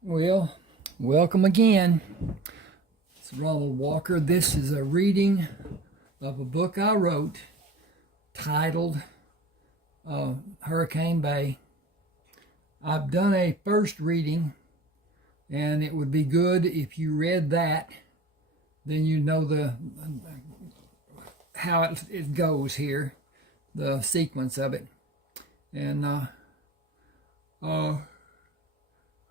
Well, welcome again. It's Ronald Walker. This is a reading of a book I wrote titled Hurricane Bay. I've done a first reading, and it would be good if you read that. Then you know how it goes here, the sequence of it. And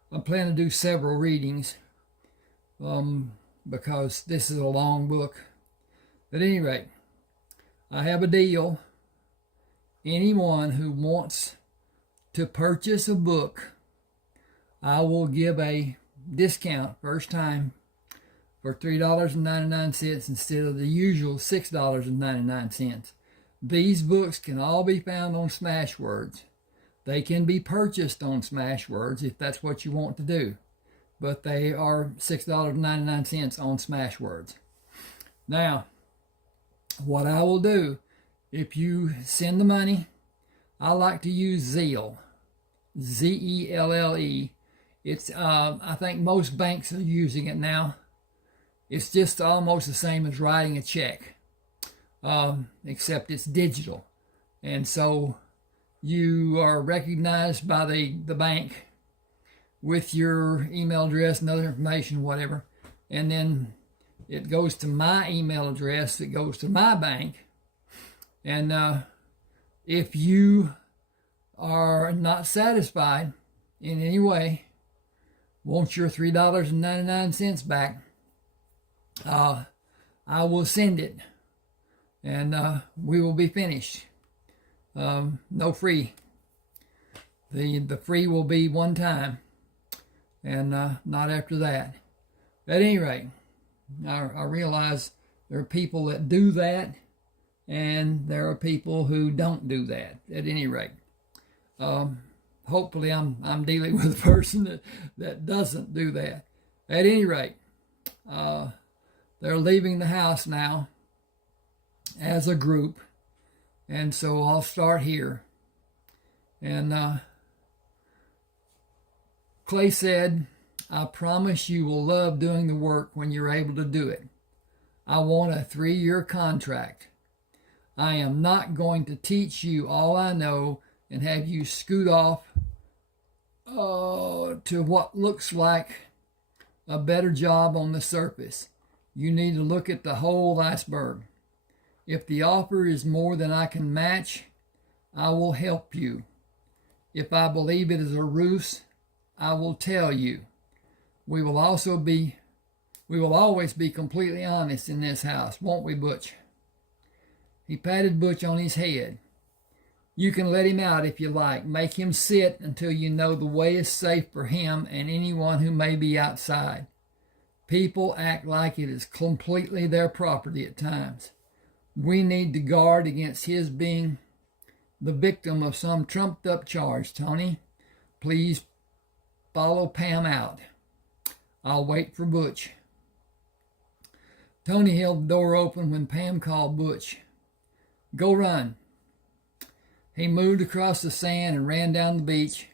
I plan to do several readings because this is a long book. But at any rate, I have a deal. Anyone who wants to purchase a book, I will give a discount first time for $3.99 instead of the usual $6.99. These books can all be found on Smashwords. They can be purchased on Smashwords if that's what you want to do. But they are $6.99 on Smashwords. Now, what I will do, if you send the money, I like to use Zelle. Zelle. It's, I think most banks are using it now. It's just almost the same as writing a check, except it's digital. And so you are recognized by the bank with your email address and other information, whatever. And then it goes to my email address. It goes to my bank. And if you are not satisfied in any way, want your $3.99 back, I will send it. And we will be finished. No free. The free will be one time, and not after that. At any rate, I realize there are people that do that, and there are people who don't do that. At any rate, hopefully I'm dealing with a person that doesn't do that. At any rate, they're leaving the house now as a group. And so I'll start here. And Clay said, I promise you will love doing the work when you're able to do it. I want a 3-year contract. I am not going to teach you all I know and have you scoot off to what looks like a better job on the surface. You need to look at the whole iceberg. If the offer is more than I can match, I will help you. If I believe it is a ruse, I will tell you. We will always be completely honest in this house, won't we, Butch? He patted Butch on his head. You can let him out if you like. Make him sit until you know the way is safe for him and anyone who may be outside. People act like it is completely their property at times. We need to guard against his being the victim of some trumped-up charge. Tony, please follow Pam out. I'll wait for Butch. Tony held the door open when Pam called Butch. Go run. He moved across the sand and ran down the beach,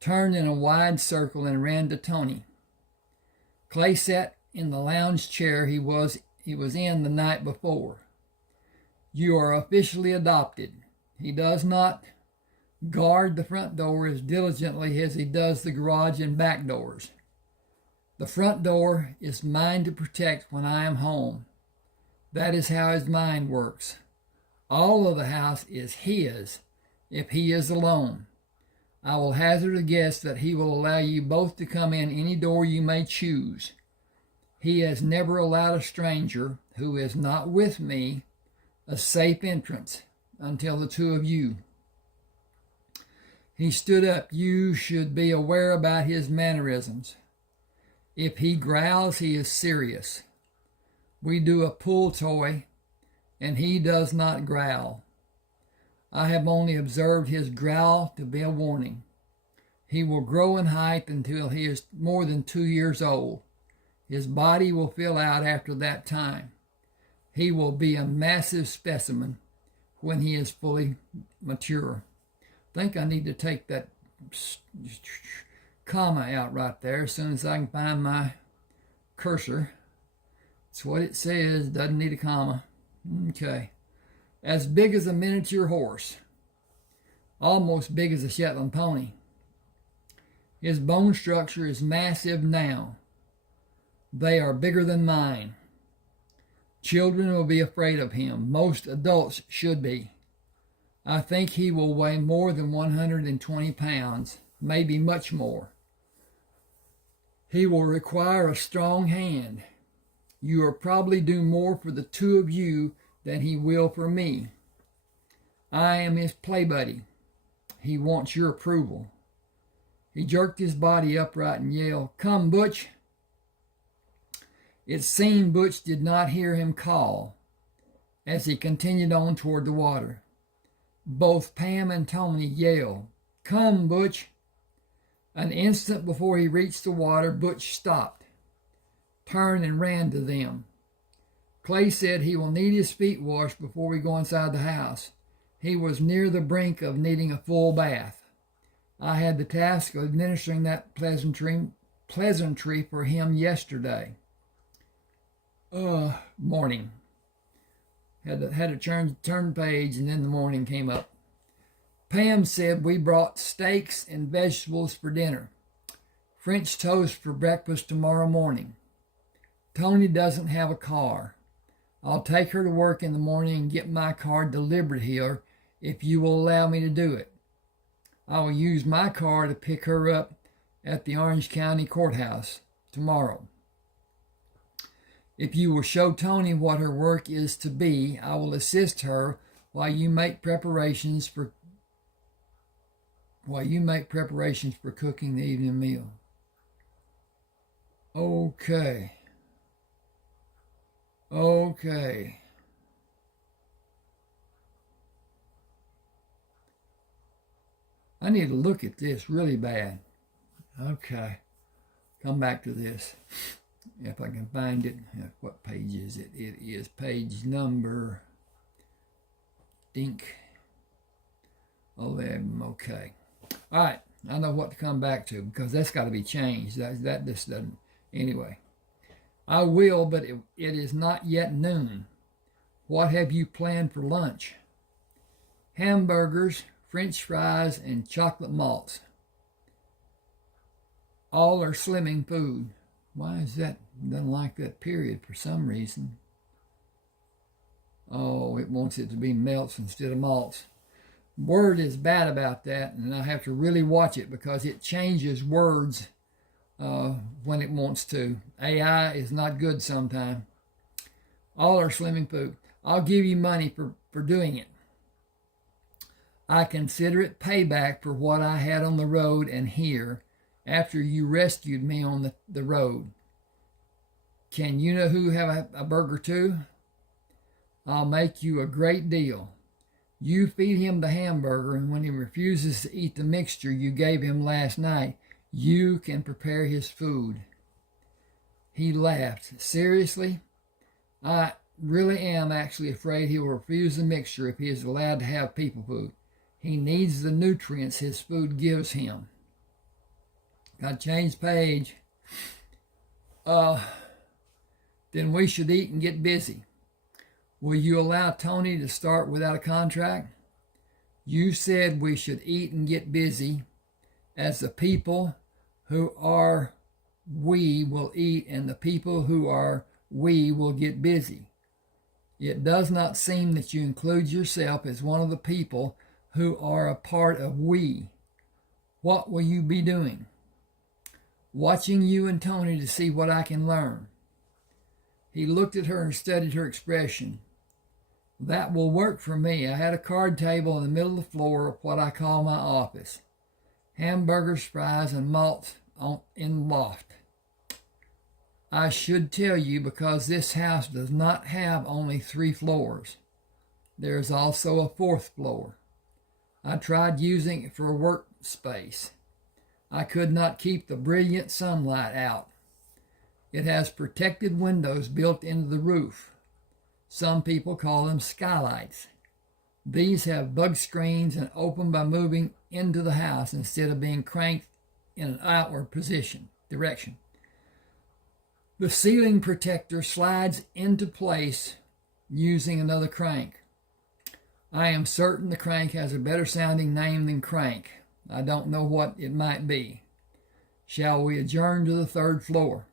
turned in a wide circle and ran to Tony. Clay sat in the lounge chair he was in the night before. You are officially adopted. He does not guard the front door as diligently as he does the garage and back doors. The front door is mine to protect when I am home. That is how his mind works. All of the house is his if he is alone. I will hazard a guess that he will allow you both to come in any door you may choose. He has never allowed a stranger who is not with me a safe entrance until the two of you. He stood up. You should be aware about his mannerisms. If he growls, he is serious. We do a pull toy, and he does not growl. I have only observed his growl to be a warning. He will grow in height until he is more than 2 years old. His body will fill out after that time. He will be a massive specimen when he is fully mature. I think I need to take that comma out right there as soon as I can find my cursor. That's what it says. Doesn't need a comma. Okay. As big as a miniature horse. Almost big as a Shetland pony. His bone structure is massive now. They are bigger than mine. Children will be afraid of him. Most adults should be. I think he will weigh more than 120 pounds, maybe much more. He will require a strong hand. You will probably do more for the two of you than he will for me. I am his play buddy. He wants your approval. He jerked his body upright and yelled, "Come, Butch." It seemed Butch did not hear him call as he continued on toward the water. Both Pam and Tony yelled, "Come, Butch." An instant before he reached the water, Butch stopped, turned, and ran to them. Clay said he will need his feet washed before we go inside the house. He was near the brink of needing a full bath. I had the task of administering that pleasantry for him yesterday. Morning. Had to turn the page, and then the morning came up. Pam said we brought steaks and vegetables for dinner. French toast for breakfast tomorrow morning. Tony doesn't have a car. I'll take her to work in the morning and get my car delivered here if you will allow me to do it. I will use my car to pick her up at the Orange County Courthouse tomorrow. If you will show Tony what her work is to be, I will assist her while you make preparations for cooking the evening meal. Okay. I need to look at this really bad. Okay. Come back to this. If I can find it. What page is it? It is page number 11. Okay. All right. I know what to come back to because that's got to be changed. That just doesn't. Anyway. I will, but it is not yet noon. What have you planned for lunch? Hamburgers, French fries, and chocolate malts. All are slimming food. Why is that? Doesn't like that period for some reason. Oh, it wants it to be melts instead of malts. Word is bad about that, and I have to really watch it because it changes words when it wants to. AI is not good sometimes. All are slimming food. I'll give you money for doing it. I consider it payback for what I had on the road and here after you rescued me on the road. Can you know who have a burger too? I'll make you a great deal. You feed him the hamburger, and when he refuses to eat the mixture you gave him last night, you can prepare his food. He laughed. Seriously? I really am actually afraid he will refuse the mixture if he is allowed to have people food. He needs the nutrients his food gives him. Got to change page. Then we should eat and get busy. Will you allow Tony to start without a contract? You said we should eat and get busy, as the people who are we will eat and the people who are we will get busy. It does not seem that you include yourself as one of the people who are a part of we. What will you be doing? Watching you and Tony to see what I can learn. He looked at her and studied her expression. That will work for me. I had a card table in the middle of the floor of what I call my office. Hamburgers, fries, and malts in the loft. I should tell you because this house does not have only 3 floors. There is also a 4th floor. I tried using it for a workspace. I could not keep the brilliant sunlight out. It has protected windows built into the roof. Some people call them skylights. These have bug screens and open by moving into the house instead of being cranked in an outward direction. The ceiling protector slides into place using another crank. I am certain the crank has a better sounding name than crank. I don't know what it might be. Shall we adjourn to the third floor?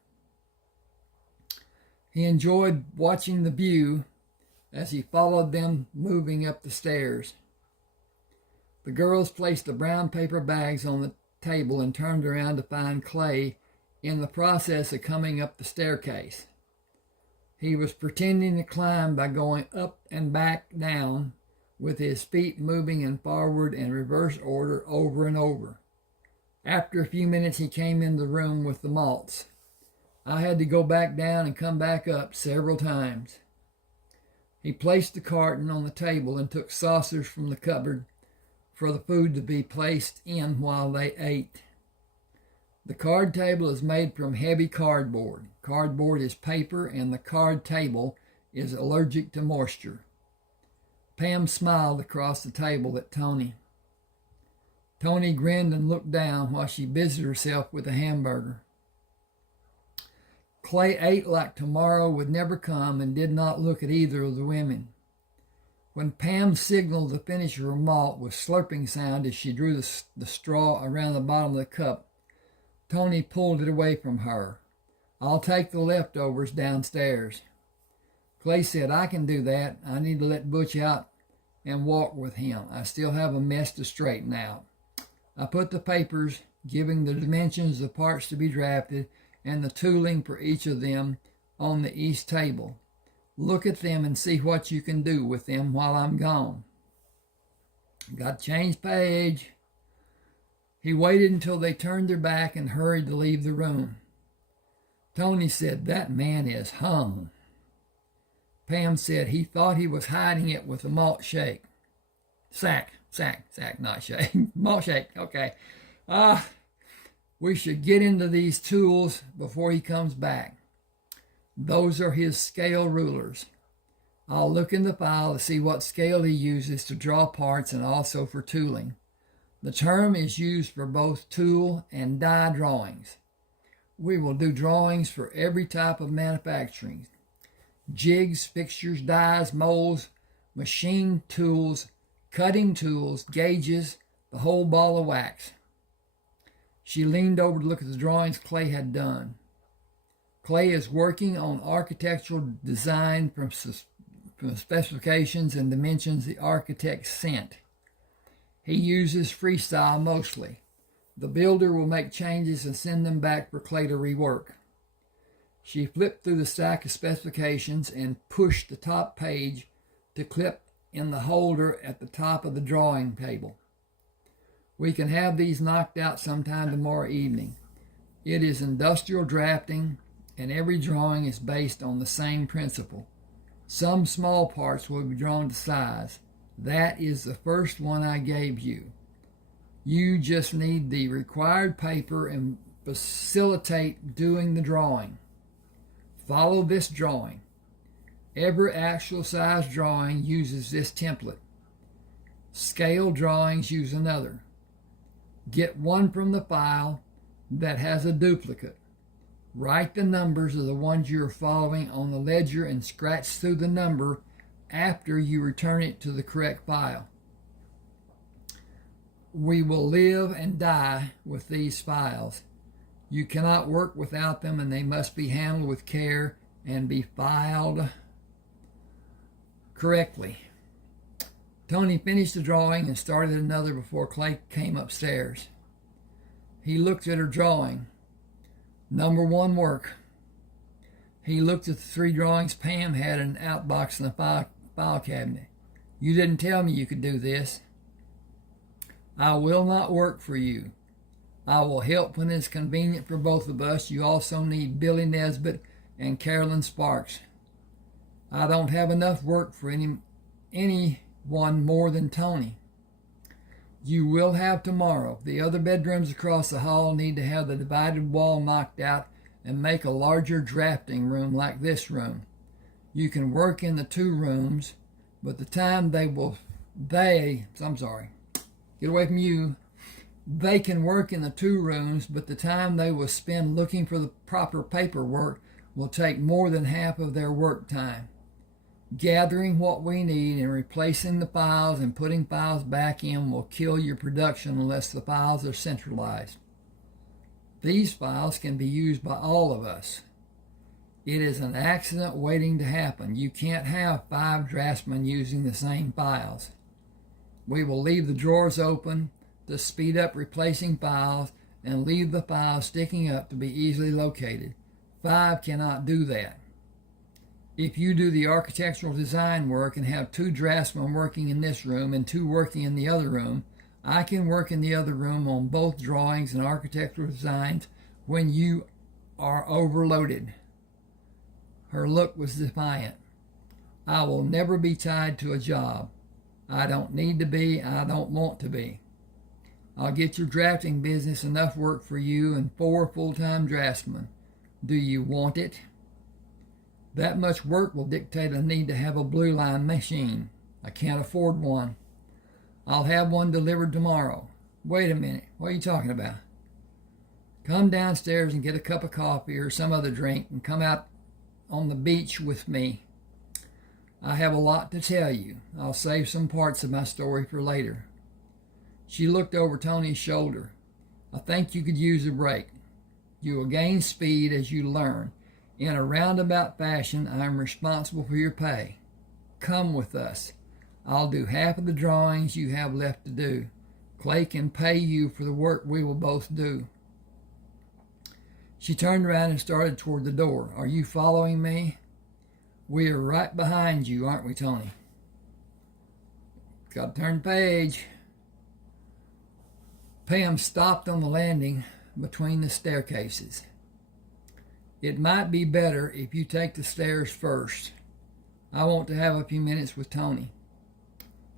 He enjoyed watching the view as he followed them moving up the stairs. The girls placed the brown paper bags on the table and turned around to find Clay in the process of coming up the staircase. He was pretending to climb by going up and back down, with his feet moving in forward and reverse order over and over. After a few minutes, he came in the room with the malts. I had to go back down and come back up several times. He placed the carton on the table and took saucers from the cupboard for the food to be placed in while they ate. The card table is made from heavy cardboard. Cardboard is paper, and the card table is allergic to moisture. Pam smiled across the table at Tony. Tony grinned and looked down while she busied herself with a hamburger. Clay ate like tomorrow would never come and did not look at either of the women. When Pam signaled the finish of her malt with slurping sound as she drew the straw around the bottom of the cup, Tony pulled it away from her. I'll take the leftovers downstairs. Clay said, I can do that. I need to let Butch out and walk with him. I still have a mess to straighten out. I put the papers, giving the dimensions of the parts to be drafted and the tooling for each of them, on the east table. Look at them and see what you can do with them while I'm gone. Got to change page. He waited until they turned their back and hurried to leave the room. Tony said, that man is hung. Pam said he thought he was hiding it with a malt shake. Sack, not shake. Malt shake, okay. We should get into these tools before he comes back. Those are his scale rulers. I'll look in the file to see what scale he uses to draw parts and also for tooling. The term is used for both tool and die drawings. We will do drawings for every type of manufacturing. Jigs, fixtures, dies, molds, machine tools, cutting tools, gauges, the whole ball of wax. She leaned over to look at the drawings Clay had done. Clay is working on architectural design from specifications and dimensions the architect sent. He uses freestyle mostly. The builder will make changes and send them back for Clay to rework. She flipped through the stack of specifications and pushed the top page to clip in the holder at the top of the drawing table. We can have these knocked out sometime tomorrow evening. It is industrial drafting, and every drawing is based on the same principle. Some small parts will be drawn to size. That is the first one I gave you. You just need the required paper and facilitate doing the drawing. Follow this drawing. Every actual size drawing uses this template. Scale drawings use another. Get one from the file that has a duplicate. Write the numbers of the ones you're following on the ledger and scratch through the number after you return it to the correct file. We will live and die with these files. You cannot work without them, and they must be handled with care and be filed correctly. Tony finished the drawing and started another before Clay came upstairs. He looked at her drawing. Number one work. He looked at the three drawings Pam had in an outbox in the file cabinet. You didn't tell me you could do this. I will not work for you. I will help when it's convenient for both of us. You also need Billy Nesbitt and Carolyn Sparks. I don't have enough work for anyone more than Tony. You will have tomorrow. The other bedrooms across the hall need to have the divided wall knocked out and make a larger drafting room like this room. You can work in the two rooms, but the time get away from you. They can work in the 2 rooms, but the time they will spend looking for the proper paperwork will take more than half of their work time. Gathering what we need and replacing the files and putting files back in will kill your production unless the files are centralized. These files can be used by all of us. It is an accident waiting to happen. You can't have 5 draftsmen using the same files. We will leave the drawers open to speed up replacing files and leave the files sticking up to be easily located. 5 cannot do that. If you do the architectural design work and have 2 draftsmen working in this room and 2 working in the other room, I can work in the other room on both drawings and architectural designs when you are overloaded. Her look was defiant. I will never be tied to a job. I don't need to be. I don't want to be. I'll get your drafting business enough work for you and 4 full-time draftsmen. Do you want it? That much work will dictate a need to have a blue line machine. I can't afford one. I'll have one delivered tomorrow. Wait a minute. What are you talking about? Come downstairs and get a cup of coffee or some other drink and come out on the beach with me. I have a lot to tell you. I'll save some parts of my story for later. She looked over Tony's shoulder. I think you could use a break. You will gain speed as you learn. In a roundabout fashion, I am responsible for your pay. Come with us. I'll do half of the drawings you have left to do. Clay can pay you for the work we will both do. She turned around and started toward the door. Are you following me? We are right behind you, aren't we, Tony? Got to turn the page. Pam stopped on the landing between the staircases. It might be better if you take the stairs first. I want to have a few minutes with Tony.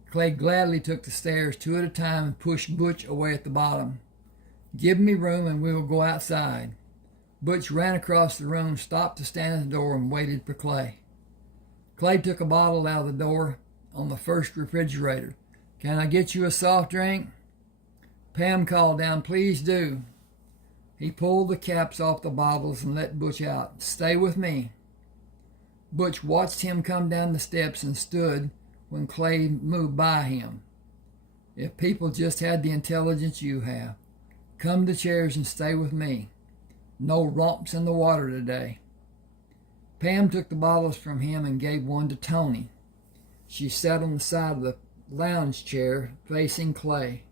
Clay gladly took the stairs 2 at a time and pushed Butch away at the bottom. Give me room and we will go outside. Butch ran across the room, stopped to stand at the door, and waited for Clay. Clay took a bottle out of the door on the first refrigerator. Can I get you a soft drink? Pam called down, please do. He pulled the caps off the bottles and let Butch out. Stay with me. Butch watched him come down the steps and stood when Clay moved by him. If people just had the intelligence you have. Come to chairs and stay with me. No romps in the water today. Pam took the bottles from him and gave one to Tony. She sat on the side of the lounge chair facing Clay.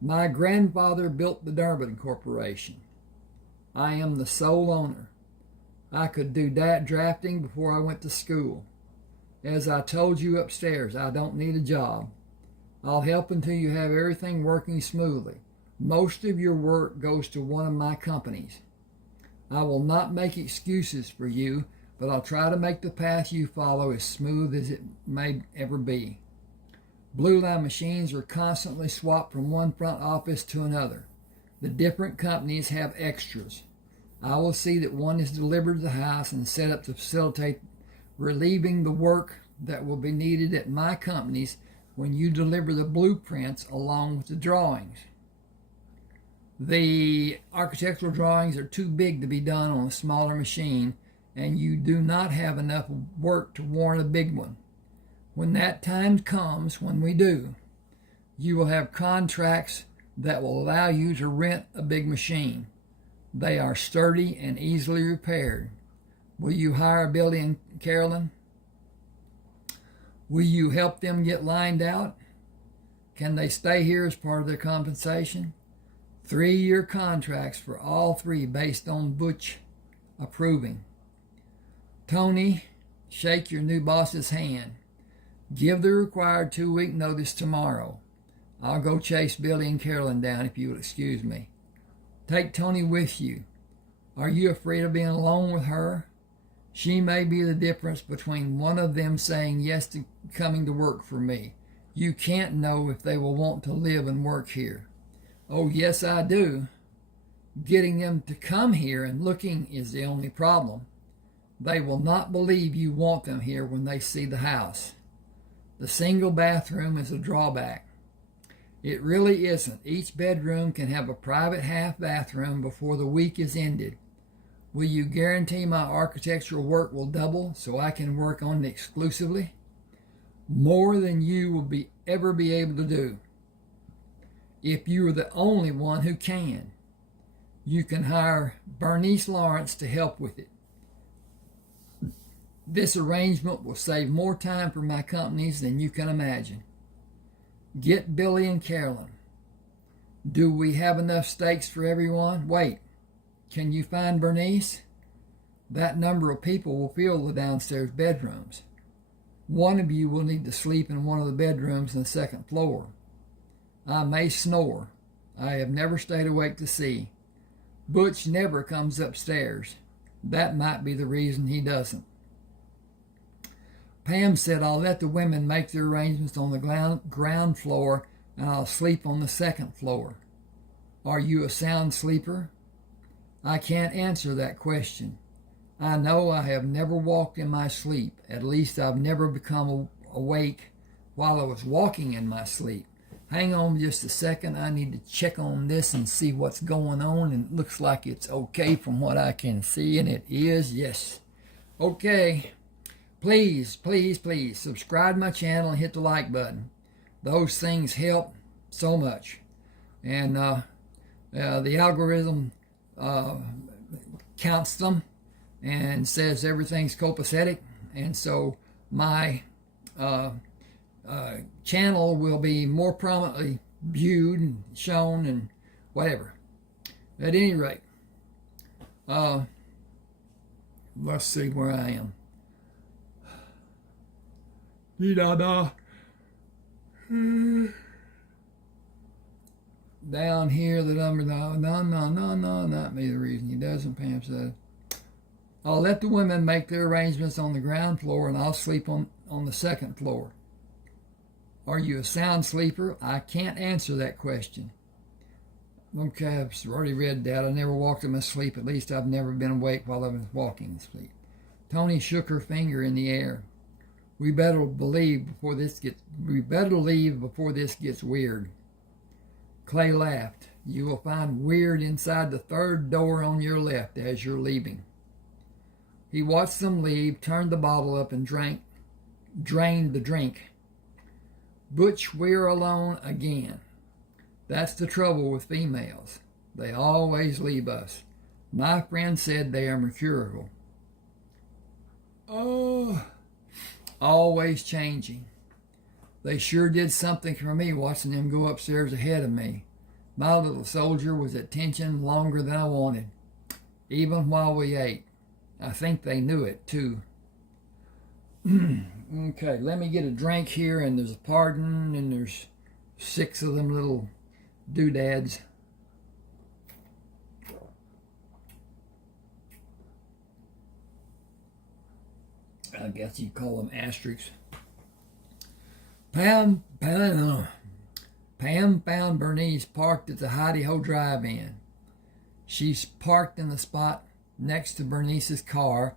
My grandfather built the Durbin Corporation. I am the sole owner. I could do that drafting before I went to school. As I told you upstairs, I don't need a job. I'll help until you have everything working smoothly. Most of your work goes to one of my companies. I will not make excuses for you, but I'll try to make the path you follow as smooth as it may ever be. Blue line machines are constantly swapped from one front office to another. The different companies have extras. I will see that one is delivered to the house and set up to facilitate relieving the work that will be needed at my companies when you deliver the blueprints along with the drawings. The architectural drawings are too big to be done on a smaller machine, and you do not have enough work to warrant a big one. When that time comes, when we do, you will have contracts that will allow you to rent a big machine. They are sturdy and easily repaired. Will you hire Billy and Carolyn? Will you help them get lined out? Can they stay here as part of their compensation? 3-year contracts for all 3 based on Butch approving. Tony, shake your new boss's hand. Give the required 2-week notice tomorrow. I'll go chase Billy and Carolyn down if you will excuse me. Take Tony with you. Are you afraid of being alone with her? She may be the difference between one of them saying yes to coming to work for me. You can't know if they will want to live and work here. Oh, yes, I do. Getting them to come here and looking is the only problem. They will not believe you want them here when they see the house. The single bathroom is a drawback. It really isn't. Each bedroom can have a private half bathroom before the week is ended. Will you guarantee my architectural work will double so I can work on it exclusively? More than you will ever be able to do. If you are the only one who can, you can hire Bernice Lawrence to help with it. This arrangement will save more time for my companies than you can imagine. Get Billy and Carolyn. Do we have enough steaks for everyone? Wait, can you find Bernice? That number of people will fill the downstairs bedrooms. One of you will need to sleep in one of the bedrooms on the second floor. I may snore. I have never stayed awake to see. Butch never comes upstairs. That might be the reason he doesn't. Pam said, I'll let the women make their arrangements on the ground floor and I'll sleep on the second floor. Are you a sound sleeper? I can't answer that question. I know I have never walked in my sleep. At least I've never become awake while I was walking in my sleep. Hang on just a second. I need to check on this and see what's going on. And it looks like it's okay from what I can see. And it is, yes. Okay. Please, please, please subscribe to my channel and hit the like button. Those things help so much. And the algorithm counts them and says everything's copacetic. And so my channel will be more prominently viewed and shown and whatever. At any rate, let's see where I am. Down here, the number, no, not me the reason he doesn't, Pam said. I'll let the women make their arrangements on the ground floor and I'll sleep on the second floor. Are you a sound sleeper? I can't answer that question. Okay, I've already read that. I never walked in my sleep. At least I've never been awake while I was walking in sleep. Tony shook her finger in the air. We better leave before this gets weird. Clay laughed. You will find weird inside the third door on your left as you're leaving. He watched them leave, turned the bottle up and drained the drink. Butch, we're alone again. That's the trouble with females. They always leave us. My friend said they are mercurial. Oh, always changing. They sure did something for me watching them go upstairs ahead of me. My little soldier was at tension longer than I wanted, even while we ate. I think they knew it, too. Okay, let me get a drink here, and there's a pardon, and there's 6 of them little doodads. I guess you'd call them asterisks. Pam found Bernice parked at the Hidey-Ho drive-in. She's parked in the spot next to Bernice's car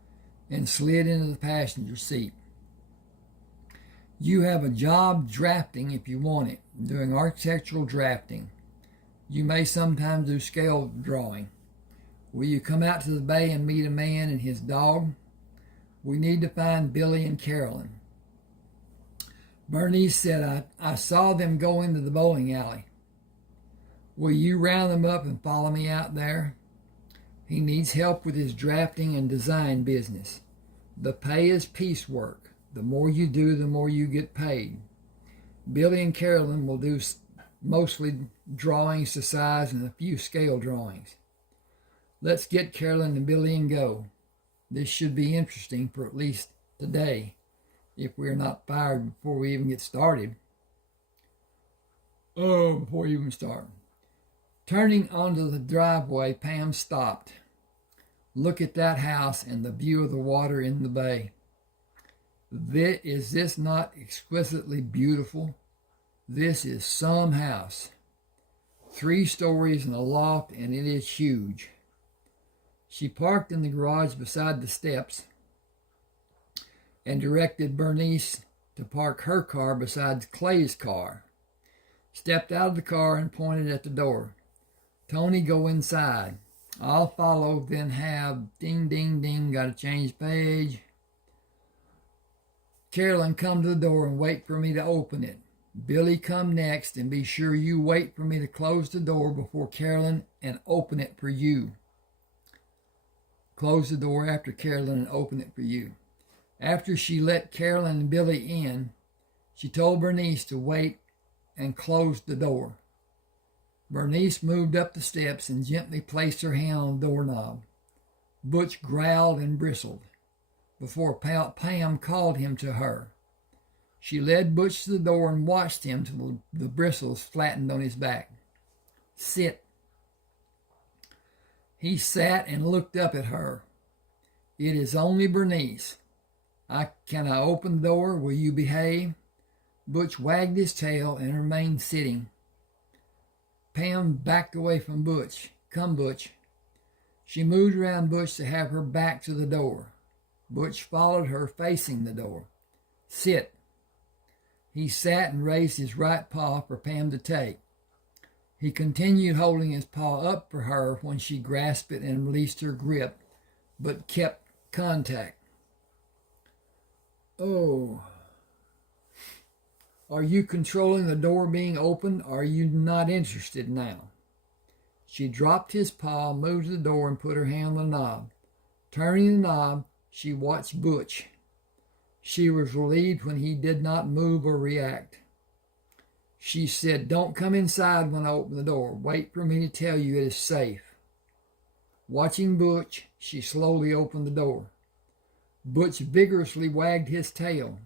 and slid into the passenger seat. You have a job drafting if you want it, doing architectural drafting. You may sometimes do scale drawing. Will you come out to the bay and meet a man and his dog? We need to find Billy and Carolyn. Bernice said, I saw them go into the bowling alley. Will you round them up and follow me out there? He needs help with his drafting and design business. The pay is piecework. The more you do, the more you get paid. Billy and Carolyn will do mostly drawings to size and a few scale drawings. Let's get Carolyn and Billy and go. This should be interesting for at least today, if we're not fired before we even get started. Oh, before you even start. Turning onto the driveway, Pam stopped. Look at that house and the view of the water in the bay. Is this not exquisitely beautiful? This is some house. 3 stories and a loft, and it is huge. She parked in the garage beside the steps and directed Bernice to park her car beside Clay's car. stepped out of the car and pointed at the door. Tony, go inside. I'll follow, then have ding, ding, ding, got to change page. Carolyn, come to the door and wait for me to open it. Billy, come next, and be sure you wait for me to close the door before Carolyn and open it for you. Close the door after Carolyn and open it for you. After she let Carolyn and Billy in, she told Bernice to wait and closed the door. Bernice moved up the steps and gently placed her hand on the doorknob. Butch growled and bristled before Pam called him to her. She led Butch to the door and watched him till the bristles flattened on his back. Sit. He sat and looked up at her. It is only Bernice. Can I open the door? Will you behave? Butch wagged his tail and remained sitting. Pam backed away from Butch. Come, Butch. She moved around Butch to have her back to the door. Butch followed her, facing the door. Sit. He sat and raised his right paw for Pam to take. He continued holding his paw up for her when she grasped it and released her grip, but kept contact. Oh. Are you controlling the door being opened, or are you not interested now? She dropped his paw, moved to the door, and put her hand on the knob. Turning the knob, she watched Butch. She was relieved when he did not move or react. She said, don't come inside when I open the door. Wait for me to tell you it is safe. Watching Butch, she slowly opened the door. Butch vigorously wagged his tail.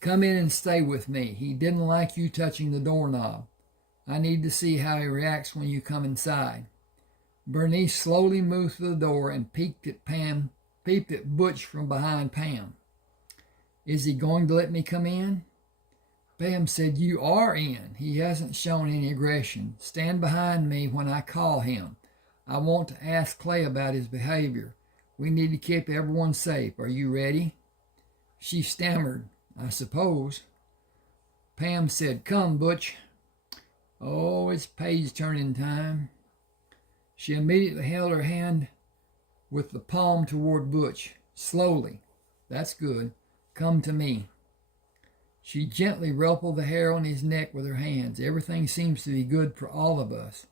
Come in and stay with me. He didn't like you touching the doorknob. I need to see how he reacts when you come inside. Bernice slowly moved to the door and peeped at Butch from behind Pam. Is he going to let me come in? Pam said, you are in. He hasn't shown any aggression. Stand behind me when I call him. I want to ask Clay about his behavior. We need to keep everyone safe. Are you ready? She stammered, I suppose. Pam said, come, Butch. Oh, it's page turning time. She immediately held her hand with the palm toward Butch. Slowly. That's good. Come to me. She gently ruffled the hair on his neck with her hands. Everything seems to be good for all of us.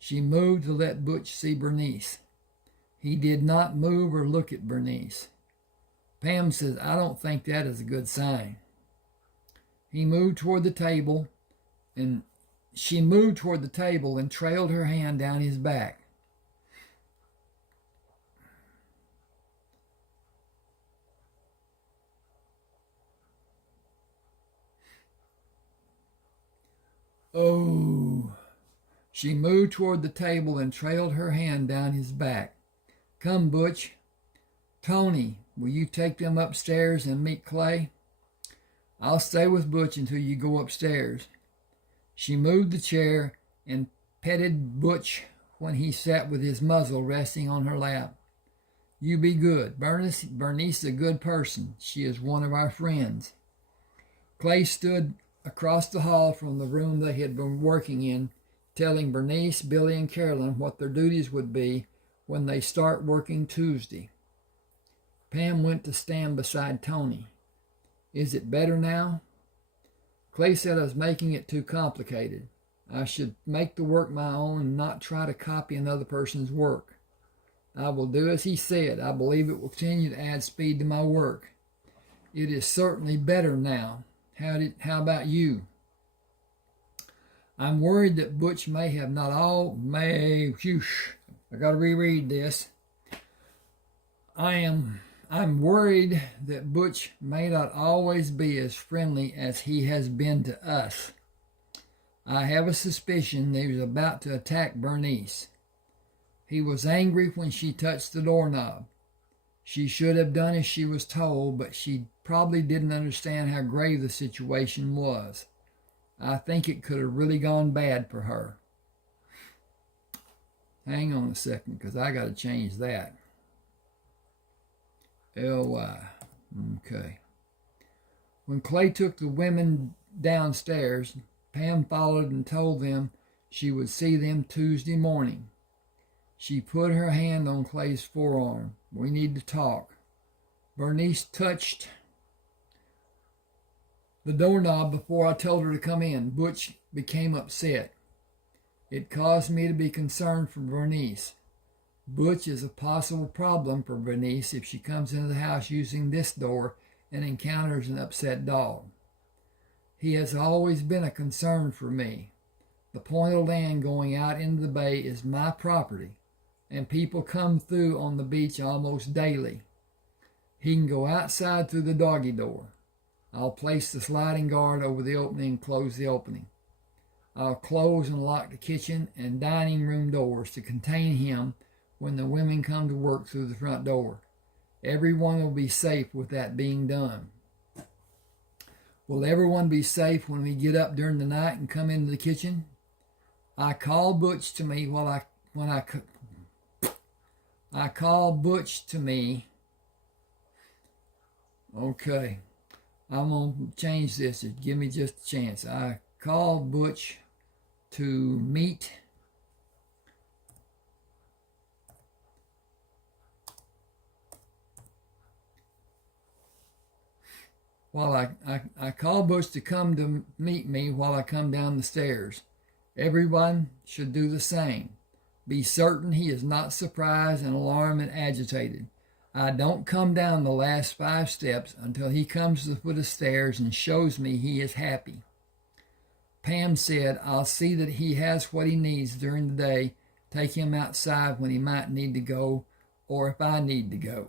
She moved to let Butch see Bernice. He did not move or look at Bernice. Pam says, I don't think that is a good sign. He moved toward the table, and she moved toward the table and trailed her hand down his back. Oh. She moved toward the table and trailed her hand down his back. Come, Butch. Tony, will you take them upstairs and meet Clay? I'll stay with Butch until you go upstairs. She moved the chair and petted Butch when he sat with his muzzle resting on her lap. You be good. Bernice is a good person. She is one of our friends. Clay stood across the hall from the room they had been working in, telling Bernice, Billy, and Carolyn what their duties would be when they start working Tuesday. Pam went to stand beside Tony. Is it better now? Clay said I was making it too complicated. I should make the work my own and not try to copy another person's work. I will do as he said. I believe it will continue to add speed to my work. It is certainly better now. How about you? I'm worried that Butch may have not all... I got to reread this. I'm worried that Butch may not always be as friendly as he has been to us. I have a suspicion that he was about to attack Bernice. He was angry when she touched the doorknob. She should have done as she was told, but she probably didn't understand how grave the situation was. I think it could have really gone bad for her. Hang on a second, because I got to change that. L-Y. Okay. When Clay took the women downstairs, Pam followed and told them she would see them Tuesday morning. She put her hand on Clay's forearm. "We need to talk." Bernice touched the doorknob before I told her to come in. Butch became upset. It caused me to be concerned for Bernice. Butch is a possible problem for Bernice if she comes into the house using this door and encounters an upset dog. He has always been a concern for me. The point of land going out into the bay is my property, and people come through on the beach almost daily. He can go outside through the doggy door. I'll place the sliding guard over the opening and close the opening. I'll close and lock the kitchen and dining room doors to contain him when the women come to work through the front door. Everyone will be safe with that being done. Will everyone be safe when we get up during the night and come into the kitchen? I call Butch to me Okay, I'm going to change this. Give me just a chance. I call Butch to meet I call Butch to come to meet me while I come down the stairs. Everyone should do the same. Be certain he is not surprised and alarmed and agitated. I don't come down the last 5 steps until he comes to the foot of the stairs and shows me he is happy. Pam said, I'll see that he has what he needs during the day, take him outside when he might need to go, or if I need to go.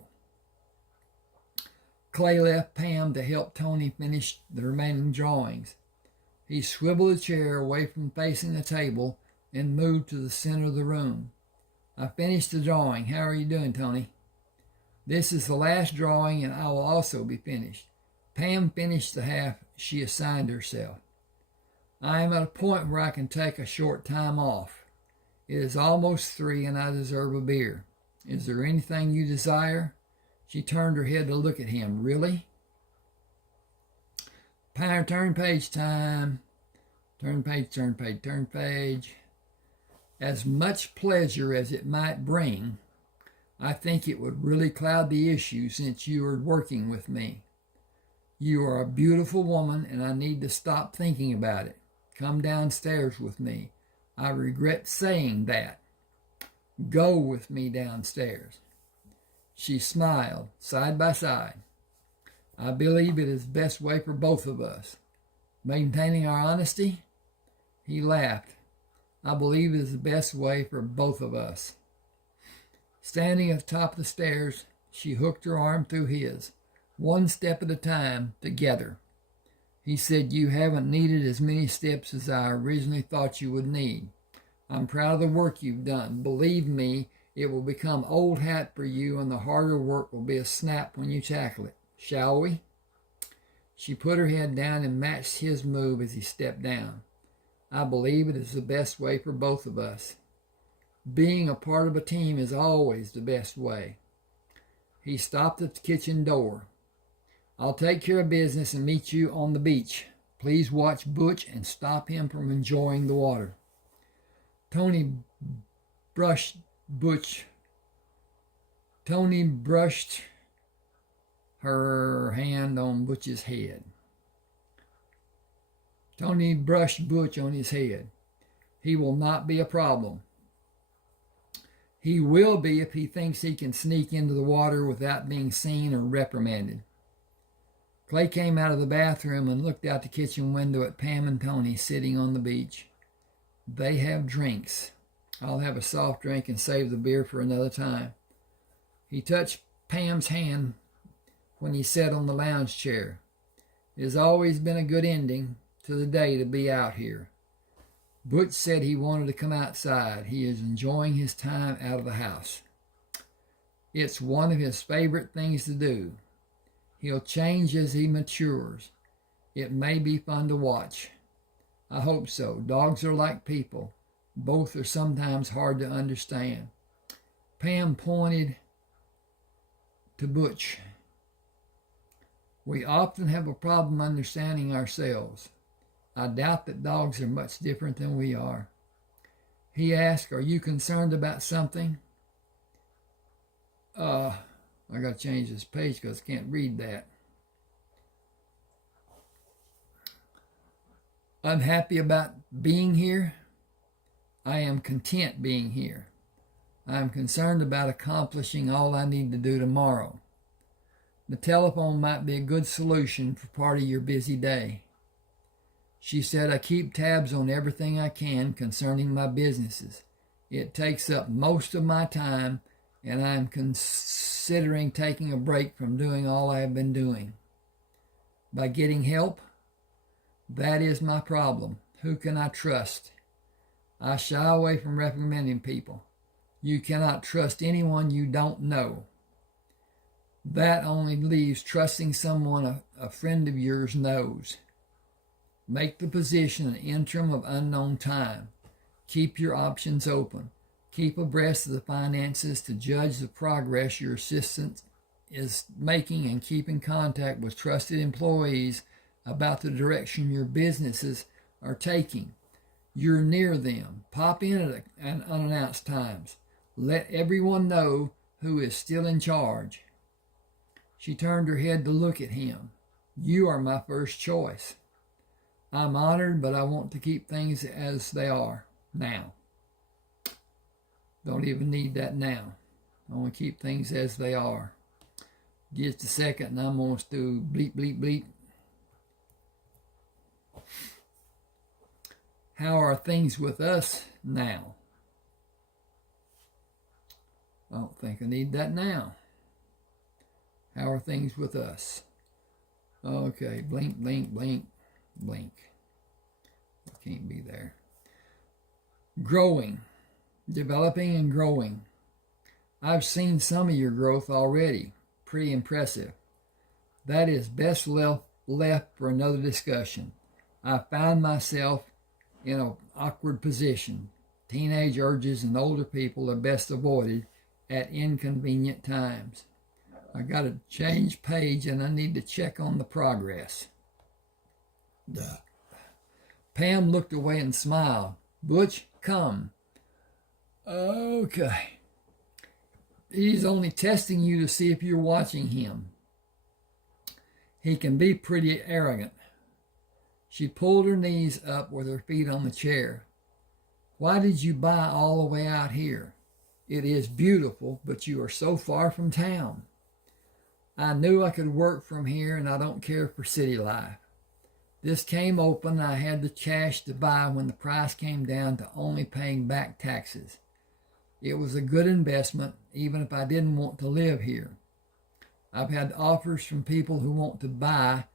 Clay left Pam to help Tony finish the remaining drawings. He swiveled a chair away from facing the table and moved to the center of the room. I finished the drawing. How are you doing, Tony? This is the last drawing, and I will also be finished. Pam finished the half she assigned herself. I am at a point where I can take a short time off. It is almost 3, and I deserve a beer. Is there anything you desire? She turned her head to look at him. Really? Turn page time. Turn page. As much pleasure as it might bring, I think it would really cloud the issue since you are working with me. You are a beautiful woman, and I need to stop thinking about it. Come downstairs with me. I regret saying that. Go with me downstairs. She smiled, side by side. I believe it is the best way for both of us. Maintaining our honesty? He laughed. I believe it is the best way for both of us. Standing at the top of the stairs, she hooked her arm through his, 1 step at a time, together. He said, You haven't needed as many steps as I originally thought you would need. I'm proud of the work you've done. Believe me, it will become old hat for you, and the harder work will be a snap when you tackle it. Shall we? She put her head down and matched his move as he stepped down. I believe it is the best way for both of us. Being a part of a team is always the best way. He stopped at the kitchen door. I'll take care of business and meet you on the beach. Please watch Butch and stop him from enjoying the water. Tony brushed her hand on Butch's head. Tony brushed Butch on his head. He will not be a problem. He will be if he thinks he can sneak into the water without being seen or reprimanded. Clay came out of the bathroom and looked out the kitchen window at Pam and Tony sitting on the beach. They have drinks. I'll have a soft drink and save the beer for another time. He touched Pam's hand when he sat on the lounge chair. It has always been a good ending to the day to be out here. Butch said he wanted to come outside. He is enjoying his time out of the house. It's one of his favorite things to do. He'll change as he matures. It may be fun to watch. I hope so. Dogs are like people. Both are sometimes hard to understand. Pam pointed to Butch. We often have a problem understanding ourselves. I doubt that dogs are much different than we are. He asked, are you concerned about something? I got to change this page because I can't read that. I'm happy about being here. I am content being here. I am concerned about accomplishing all I need to do tomorrow. The telephone might be a good solution for part of your busy day. She said, I keep tabs on everything I can concerning my businesses. It takes up most of my time, and I am considering taking a break from doing all I have been doing. By getting help? That is my problem. Who can I trust? I shy away from recommending people. You cannot trust anyone you don't know. That only leaves trusting someone a friend of yours knows. Make the position an interim of unknown time. Keep your options open. Keep abreast of the finances to judge the progress your assistant is making, and keep in contact with trusted employees about the direction your businesses are taking. You're near them. Pop in at unannounced times. Let everyone know who is still in charge. She turned her head to look at him. You are my first choice. I'm honored, but I want to keep things as they are now. Don't even need that now. I want to keep things as they are. Just a second, and I'm going to do bleep, bleep, bleep. How are things with us now? I don't think I need that now. How are things with us? Okay, blink, blink, blink, blink. I can't be there. Growing, developing and growing. I've seen some of your growth already. Pretty impressive. That is best left for another discussion. I found myself in an awkward position. Teenage urges and older people are best avoided at inconvenient times. I got to change page and I need to check on the progress. Duh. Pam looked away and smiled. Butch, come. Okay. He's only testing you to see if you're watching him. He can be pretty arrogant. She pulled her knees up with her feet on the chair. Why did you buy all the way out here? It is beautiful, but you are so far from town. I knew I could work from here, and I don't care for city life. This came open. I had the cash to buy when the price came down to only paying back taxes. It was a good investment, even if I didn't want to live here. I've had offers from people who want to buy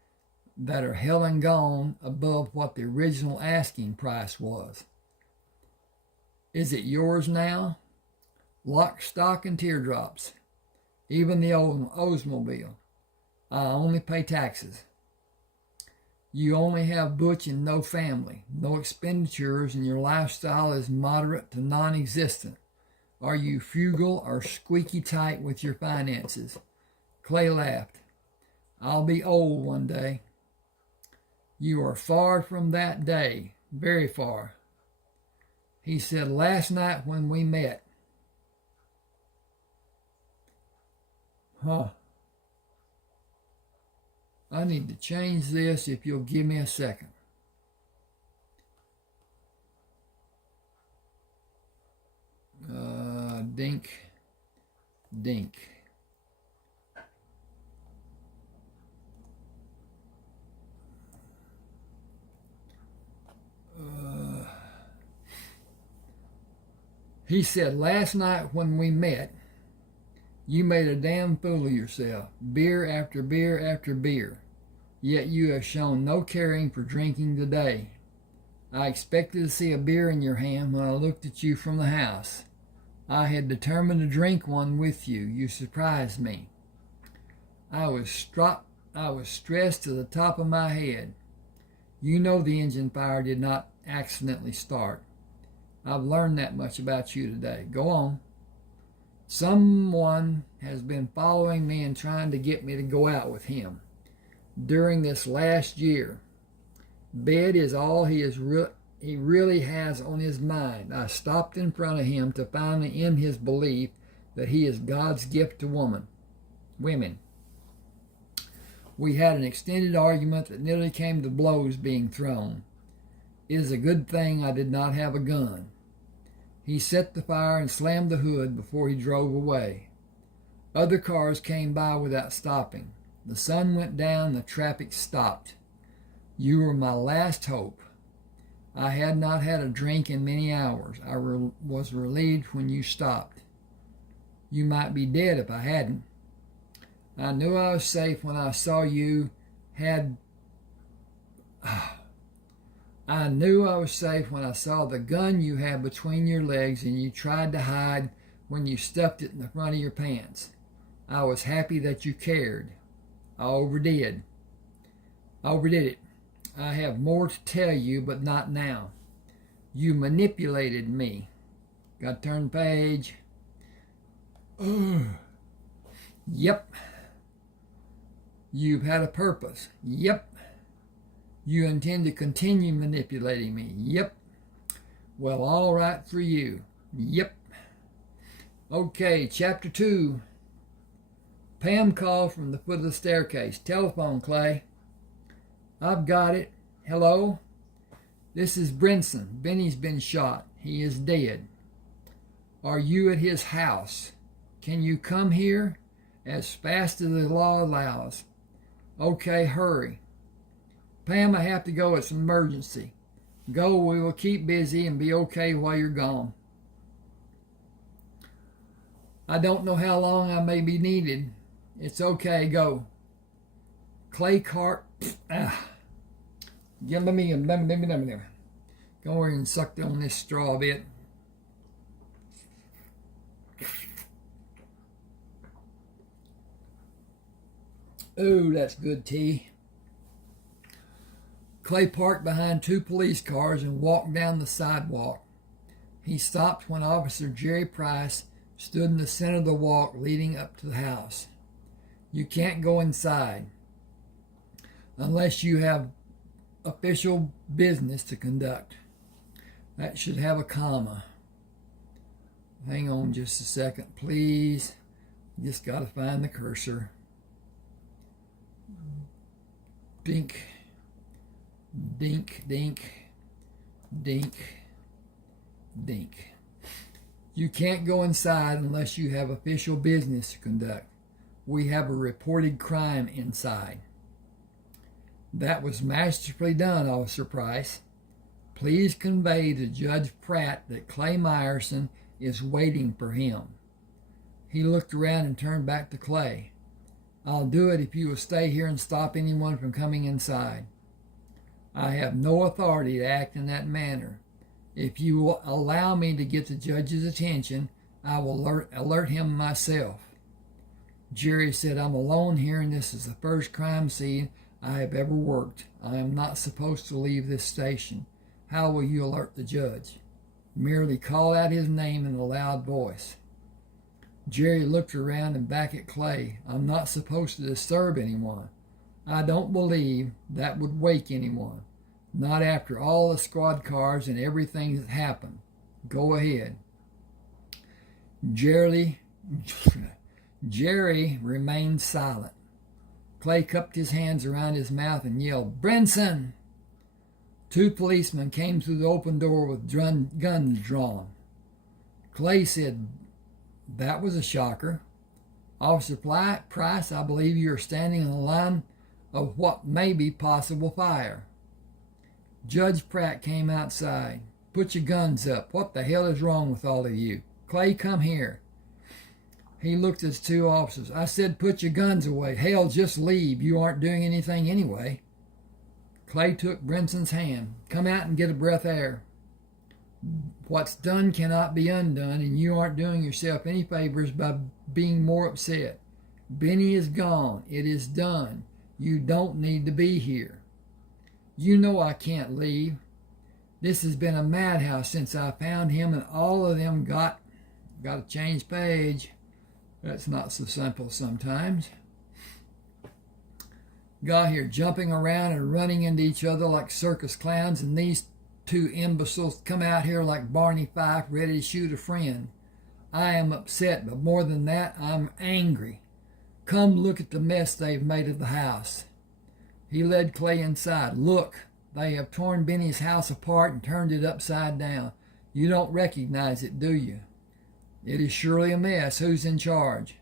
that are hell and gone above what the original asking price was. Is it yours now? Lock, stock, and teardrops. Even the Oldsmobile. I only pay taxes. You only have Butch and no family, no expenditures, and your lifestyle is moderate to non-existent. Are you frugal or squeaky tight with your finances? Clay laughed. I'll be old one day. You are far from that day, very far. He said, last night when we met. I need to change this if you'll give me a second. Dink, dink. He said, last night when we met, you made a damn fool of yourself, beer after beer after beer, yet you have shown no caring for drinking today. I expected to see a beer in your hand when I looked at you from the house. I had determined to drink one with you. You surprised me. I was stressed to the top of my head. You know the engine fire did not accidentally start. I've learned that much about you today. Go on. Someone has been following me and trying to get me to go out with him during this last year. Bed is all he really has on his mind. I stopped in front of him to finally end his belief that he is God's gift to women. We had an extended argument that nearly came to blows being thrown. It is a good thing I did not have a gun. He set the fire and slammed the hood before he drove away. Other cars came by without stopping. The sun went down, the traffic stopped. You were my last hope. I had not had a drink in many hours. I was relieved when you stopped. You might be dead if I hadn't. I knew I was safe when I saw you had... I knew I was safe when I saw the gun you had between your legs and you tried to hide when you stuffed it in the front of your pants. I was happy that you cared. I overdid it. I have more to tell you, but not now. You manipulated me. Got to turn the page. Yep. You've had a purpose. Yep. You intend to continue manipulating me. Yep. Well, all right for you. Yep. Okay, chapter 2. Pam called from the foot of the staircase. Telephone, Clay. I've got it. Hello? This is Brinson. Benny's been shot. He is dead. Are you at his house? Can you come here? As fast as the law allows. Okay, hurry. Pam, I have to go. It's an emergency. Go, we will keep busy and be okay while you're gone. I don't know how long I may be needed. It's okay, go. Clay Cart. Go over and suck on this straw a bit. Ooh, that's good tea. Clay parked behind 2 police cars and walked down the sidewalk. He stopped when Officer Jerry Price stood in the center of the walk leading up to the house. You can't go inside unless you have official business to conduct. That should have a comma. Hang on just a second, please. Just got to find the cursor. Dink, dink, dink, dink, dink. You can't go inside unless you have official business to conduct. We have a reported crime inside. That was masterfully done, Officer Price. Please convey to Judge Pratt that Clay Meyerson is waiting for him. He looked around and turned back to Clay. I'll do it if you will stay here and stop anyone from coming inside. I have no authority to act in that manner. If you will allow me to get the judge's attention, I will alert him myself. Jerry said, I'm alone here and this is the first crime scene I have ever worked. I am not supposed to leave this station. How will you alert the judge? Merely call out his name in a loud voice. Jerry looked around and back at Clay. I'm not supposed to disturb anyone. I don't believe that would wake anyone. Not after all the squad cars and everything that happened. Go ahead. Jerry remained silent. Clay cupped his hands around his mouth and yelled, Brinson! 2 policemen came through the open door with guns drawn. Clay said, that was a shocker. Officer Price, I believe you are standing in the line of what may be possible fire. Judge Pratt came outside. Put your guns up. What the hell is wrong with all of you? Clay, come here. He looked at his 2 officers. I said put your guns away. Hell, just leave. You aren't doing anything anyway. Clay took Brinson's hand. Come out and get a breath of air. What's done cannot be undone, and you aren't doing yourself any favors by being more upset. Benny is gone. It is done. You don't need to be here. You know I can't leave. This has been a madhouse since I found him, and all of them got to change page. That's not so simple sometimes. got here, jumping around and running into each other like circus clowns, and these two imbeciles come out here like Barney Fife ready to shoot a friend. I am upset, but more than that, I'm angry. Come look at the mess they've made of the house. He led Clay inside. Look, they have torn Benny's house apart and turned it upside down. You don't recognize it, do you? It is surely a mess. Who's in charge?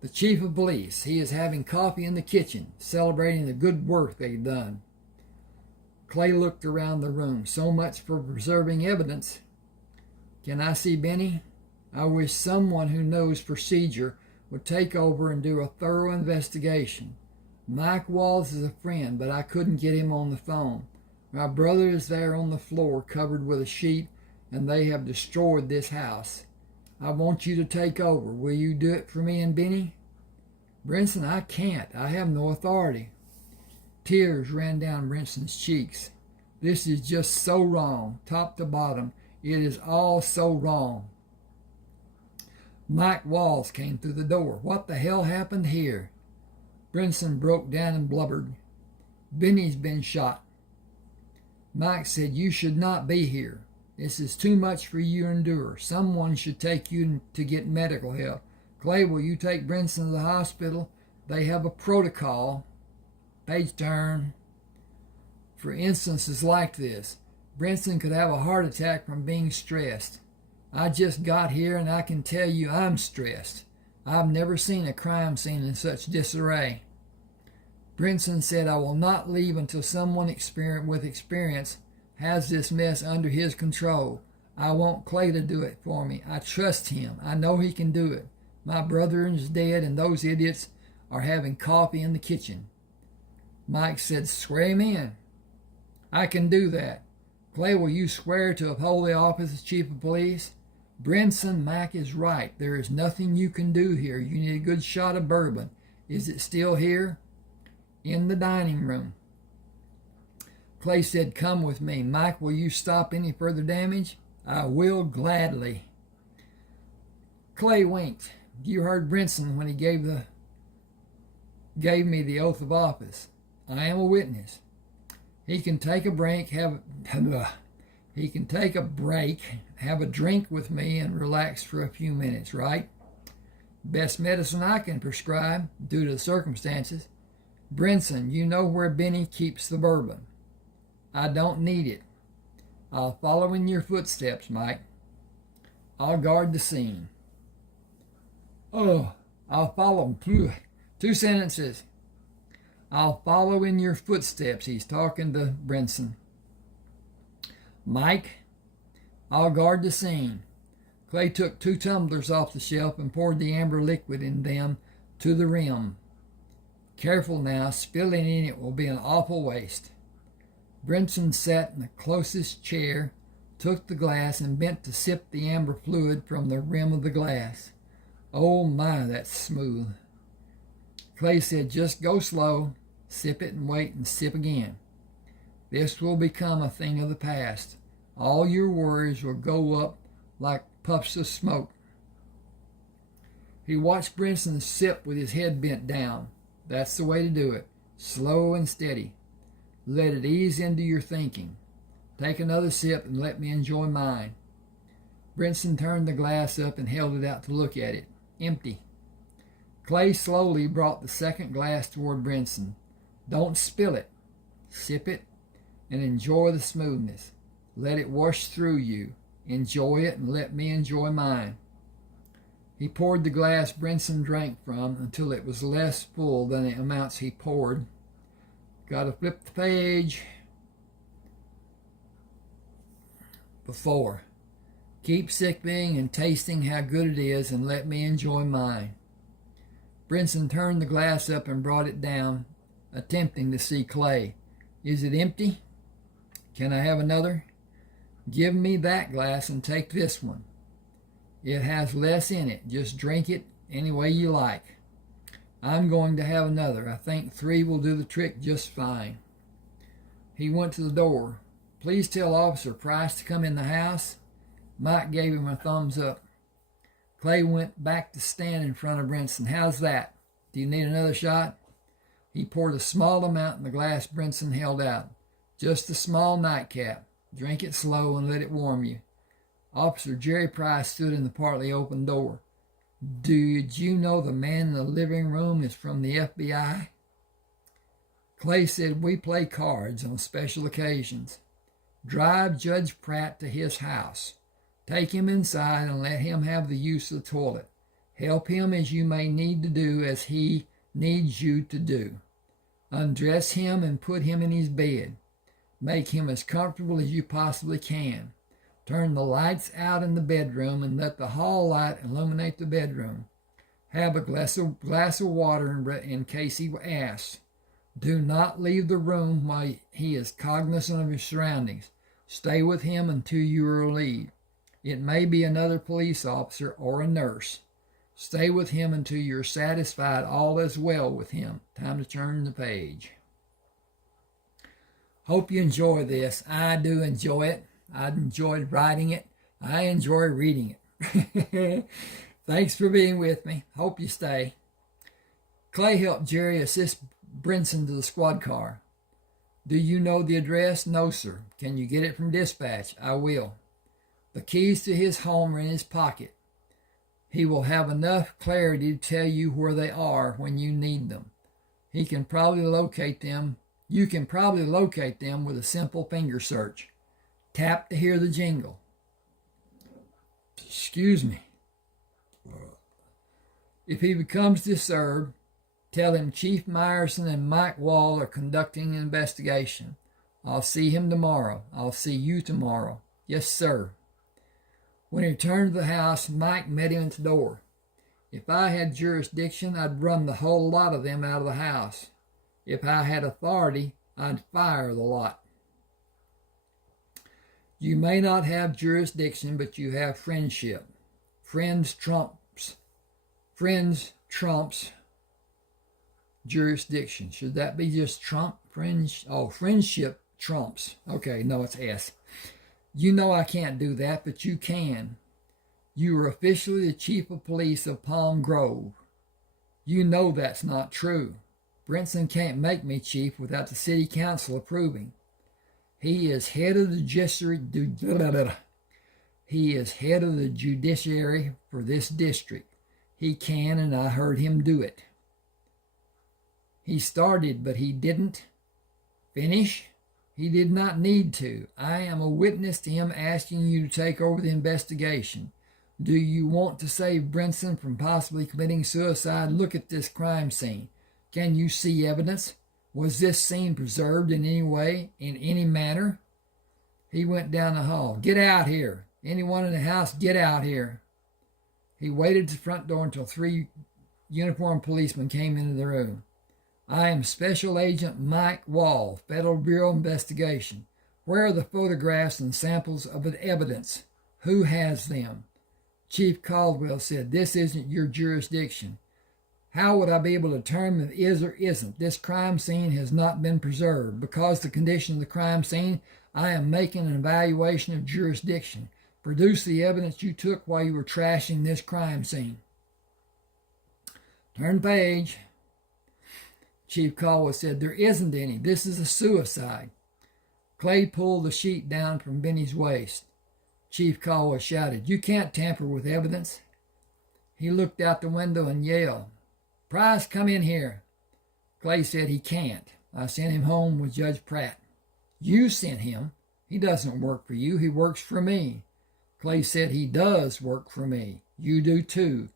The chief of police. He is having coffee in the kitchen, celebrating the good work they've done. Clay looked around the room. So much for preserving evidence. Can I see Benny? I wish someone who knows procedure would take over and do a thorough investigation. Mike Walls is a friend, but I couldn't get him on the phone. My brother is there on the floor, covered with a sheet, and they have destroyed this house. I want you to take over. Will you do it for me and Benny? Brinson, I can't. I have no authority. Tears ran down Brinson's cheeks. This is just so wrong, top to bottom. It is all so wrong. Mike Walls came through the door. What the hell happened here? Brinson broke down and blubbered. Benny's been shot. Mike said, you should not be here. This is too much for you to endure. Someone should take you to get medical help. Clay, will you take Brinson to the hospital? They have a protocol. Page turn. For instances like this, Brinson could have a heart attack from being stressed. I just got here and I can tell you I'm stressed. I've never seen a crime scene in such disarray. Brinson said, I will not leave until someone with experience has this mess under his control. I want Clay to do it for me. I trust him. I know he can do it. My brother is dead and those idiots are having coffee in the kitchen. Mike said, swear him in. I can do that. Clay, will you swear to uphold the office of chief of police? Brinson, Mac is right. There is nothing you can do here. You need a good shot of bourbon. Is it still here? In the dining room. Clay said, come with me. Mike, will you stop any further damage? I will gladly. Clay winked. You heard Brinson when he gave me the oath of office. I am a witness. He can take a break, have a drink with me and relax for a few minutes, right? Best medicine I can prescribe due to the circumstances. Brinson, you know where Benny keeps the bourbon. I don't need it. I'll follow in your footsteps, Mike. I'll guard the scene. I'll follow. 2 sentences. I'll follow in your footsteps. He's talking to Brinson. Mike, I'll guard the scene. Clay took 2 tumblers off the shelf and poured the amber liquid in them to the rim. Careful now, spilling in it will be an awful waste. Brinson sat in the closest chair, took the glass, and bent to sip the amber fluid from the rim of the glass. Oh my, that's smooth. Clay said, just go slow, sip it and wait and sip again. This will become a thing of the past. All your worries will go up like puffs of smoke. He watched Brinson sip with his head bent down. That's the way to do it. Slow and steady. Let it ease into your thinking. Take another sip and let me enjoy mine. Brinson turned the glass up and held it out to look at it. Empty. Clay slowly brought the second glass toward Brinson. Don't spill it. Sip it and enjoy the smoothness. Let it wash through you. Enjoy it and let me enjoy mine. He poured the glass Brinson drank from until it was less full than the amounts he poured. Gotta flip the page. Before. Keep sipping and tasting how good it is and let me enjoy mine. Brinson turned the glass up and brought it down, attempting to see Clay. Is it empty? Can I have another? Give me that glass and take this one. It has less in it. Just drink it any way you like. I'm going to have another. I think 3 will do the trick just fine. He went to the door. Please tell Officer Price to come in the house. Mike gave him a thumbs up. Clay went back to stand in front of Brinson. How's that? Do you need another shot? He poured a small amount in the glass Brinson held out. Just a small nightcap. Drink it slow and let it warm you. Officer Jerry Price stood in the partly open door. Did you know the man in the living room is from the FBI? Clay said, we play cards on special occasions. Drive Judge Pratt to his house. Take him inside and let him have the use of the toilet. Help him as you may need to do as he needs you to do. Undress him and put him in his bed. Make him as comfortable as you possibly can. Turn the lights out in the bedroom and let the hall light illuminate the bedroom. Have a glass of water in case he asks. Do not leave the room while he is cognizant of his surroundings. Stay with him until you are relieved. It may be another police officer or a nurse. Stay with him until you're satisfied all is well with him. Time to turn the page. Hope you enjoy this. I do enjoy it. I enjoyed writing it. I enjoy reading it. Thanks for being with me. Hope you stay. Clay helped Jerry assist Brinson to the squad car. Do you know the address? No, sir. Can you get it from dispatch? I will. The keys to his home are in his pocket. He will have enough clarity to tell you where they are when you need them. He can probably locate them. You can probably locate them with a simple finger search. Tap to hear the jingle. Excuse me. If he becomes disturbed, tell him Chief Myerson and Mike Wall are conducting an investigation. I'll see him tomorrow. I'll see you tomorrow. Yes, sir. When he returned to the house, Mike met him at the door. If I had jurisdiction, I'd run the whole lot of them out of the house. If I had authority, I'd fire the lot. You may not have jurisdiction, but you have friendship. Friends trumps jurisdiction. Should that be just trump? Friendship trumps. Okay, no, it's S. You know I can't do that, but you can. You are officially the chief of police of Palm Grove. You know that's not true. Brinson can't make me chief without the city council approving. He is head of the judiciary for this district. He can, and I heard him do it. He started, but he didn't finish. He did not need to. I am a witness to him asking you to take over the investigation. Do you want to save Brinson from possibly committing suicide? Look at this crime scene. Can you see evidence? Was this scene preserved in any way, in any manner? He went down the hall. Get out here. Anyone in the house, get out here. He waited at the front door until 3 uniformed policemen came into the room. I am Special Agent Mike Wall, Federal Bureau of Investigation. Where are the photographs and samples of the evidence? Who has them? Chief Caldwell said, this isn't your jurisdiction. How would I be able to determine if it is or isn't? This crime scene has not been preserved. Because of the condition of the crime scene, I am making an evaluation of jurisdiction. Produce the evidence you took while you were trashing this crime scene. Turn the page. Chief Caldwell said, there isn't any. This is a suicide. Clay pulled the sheet down from Benny's waist. Chief Caldwell shouted, you can't tamper with evidence. He looked out the window and yelled, Price, come in here. Clay said he can't. I sent him home with Judge Pratt. You sent him. He doesn't work for you. He works for me. Clay said he does work for me. You do too.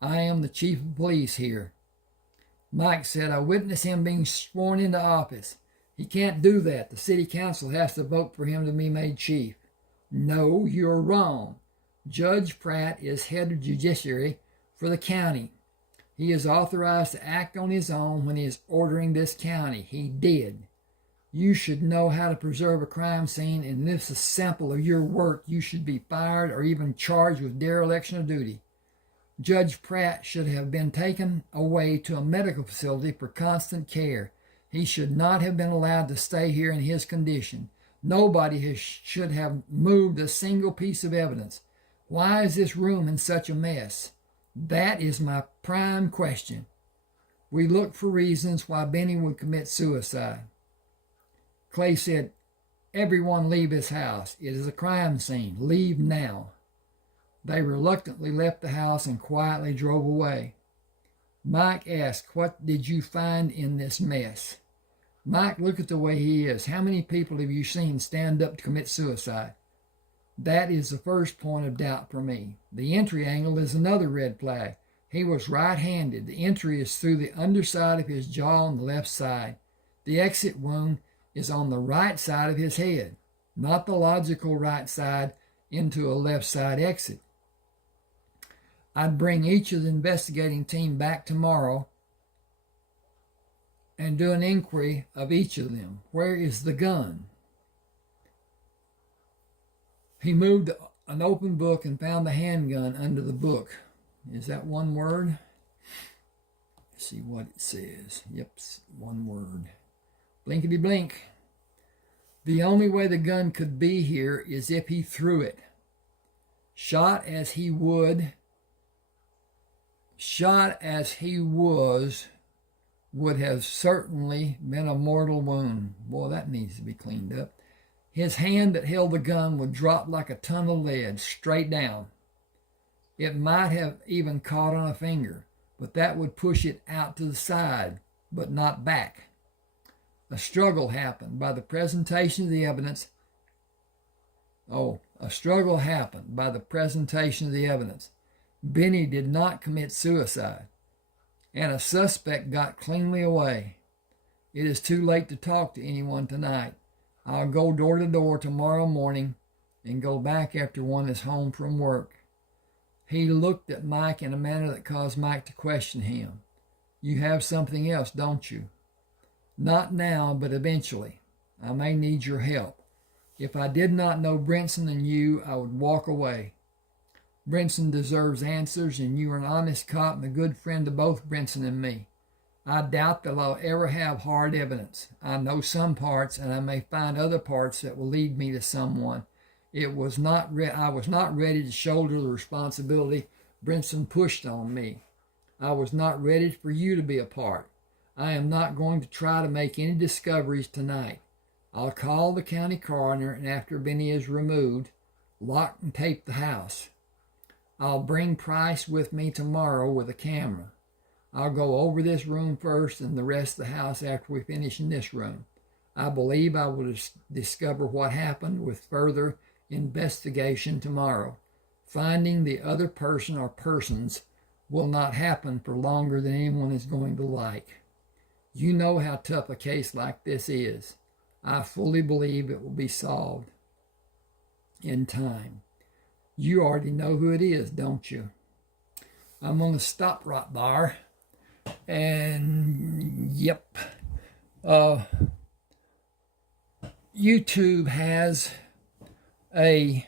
I am the chief of police here. Mike said, I witnessed him being sworn into office. He can't do that. The city council has to vote for him to be made chief. No, you're wrong. Judge Pratt is head of judiciary for the county. He is authorized to act on his own when he is ordering this county. He did. You should know how to preserve a crime scene, and if it's a sample of your work, you should be fired or even charged with dereliction of duty. Judge Pratt should have been taken away to a medical facility for constant care. He should not have been allowed to stay here in his condition. Nobody should have moved a single piece of evidence. Why is this room in such a mess? That is my prime question. We looked for reasons why Benny would commit suicide. Clay said, "Everyone leave his house. It is a crime scene. Leave now." They reluctantly left the house and quietly drove away. Mike asked, "What did you find in this mess?" "Mike, look at the way he is. How many people have you seen stand up to commit suicide?" "That is the first point of doubt for me. The entry angle is another red flag. He was right-handed. The entry is through the underside of his jaw on the left side. The exit wound is on the right side of his head, not the logical right side into a left side exit. I'd bring each of the investigating team back tomorrow and do an inquiry of each of them. Where is the gun?" He moved an open book and found the handgun under the book. Is that one word? Let's see what it says. Yep, one word. Blinkety blink. "The only way the gun could be here is if he threw it. Shot as he was, would have certainly been a mortal wound." Boy, that needs to be cleaned up. "His hand that held the gun would drop like a ton of lead, straight down. It might have even caught on a finger, but that would push it out to the side, but not back. A struggle happened by the presentation of the evidence. Benny did not commit suicide, and a suspect got cleanly away. It is too late to talk to anyone tonight. I'll go door to door tomorrow morning and go back after one is home from work." He looked at Mike in a manner that caused Mike to question him. "You have something else, don't you?" "Not now, but eventually. I may need your help. If I did not know Brinson and you, I would walk away. Brinson deserves answers, and you are an honest cop and a good friend to both Brinson and me. I doubt that I'll ever have hard evidence. I know some parts, and I may find other parts that will lead me to someone. I was not ready to shoulder the responsibility Brinson pushed on me. I was not ready for you to be a part. I am not going to try to make any discoveries tonight. I'll call the county coroner, and after Benny is removed, lock and tape the house. I'll bring Price with me tomorrow with a camera. I'll go over this room first and the rest of the house after we finish in this room. I believe I will discover what happened with further investigation tomorrow. Finding the other person or persons will not happen for longer than anyone is going to like. You know how tough a case like this is. I fully believe it will be solved in time. You already know who it is, don't you?" I'm going to stop right there. And yep, YouTube has a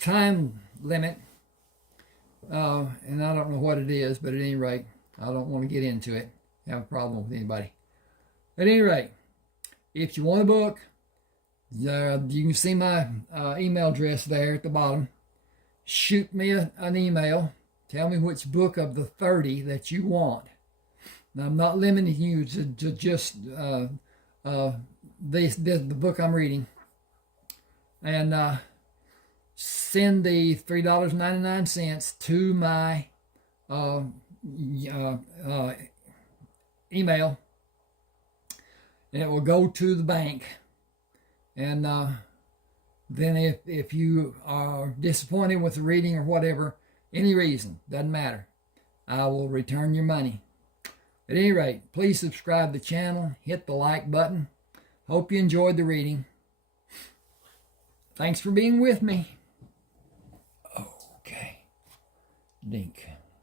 time limit, and I don't know what it is, but at any rate, I don't want to get into it. Have a problem with anybody. At any rate, if you want a book, you can see my email address there at the bottom. Shoot me an email. Tell me which book of the 30 that you want. Now, I'm not limiting you to just the book I'm reading. And send the $3.99 to my email, and it will go to the bank. And then if you are disappointed with the reading or whatever, any reason, doesn't matter, I will return your money. At any rate, please subscribe to the channel, hit the like button. Hope you enjoyed the reading. Thanks for being with me. Okay. Dink.